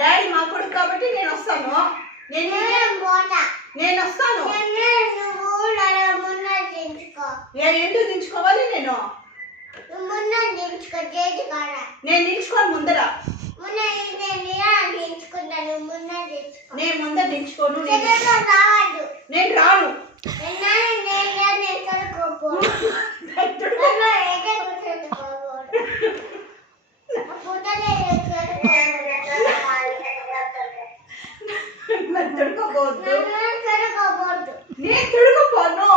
Daddy మా కొడుకు కాబట్టి నేను వస్తాను. నేను వస్తాను. ఎందుకు దించుకోవాలి? నేను నిలుచుకోను ముందర. నేను ముందర దించుకోను. నేను రాను. తొడుకోవద్దు. నేను తొడుకోపోను.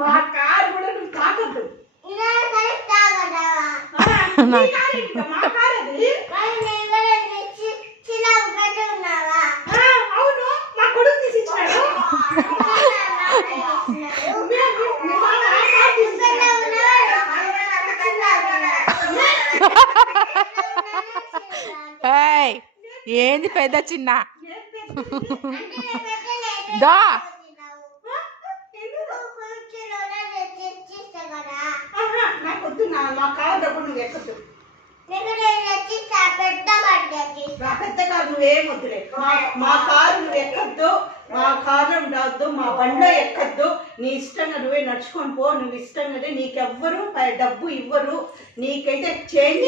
మా కారు కూడా నువ్వు తాకద్దు. మా కారు అది. అవును, మా కొడుకు తీసిచ్చాడు. ఏంది పెద్ద చిన్న దా మా కారు డబ్బు నువ్వు ఎక్కద్దు. పెద్ద కారు నువ్వేం వద్దులే. మా కారు నువ్వు ఎక్కద్దు. మా కారు ఉండవద్దు. మా బండ్లో ఎక్కద్దు. నీ ఇష్టంగా నువ్వే నడుచుకొని పో. నువ్వు ఇష్టంగానే. నీకెవ్వరు డబ్బు ఇవ్వరు. నీకైతే చేంజ్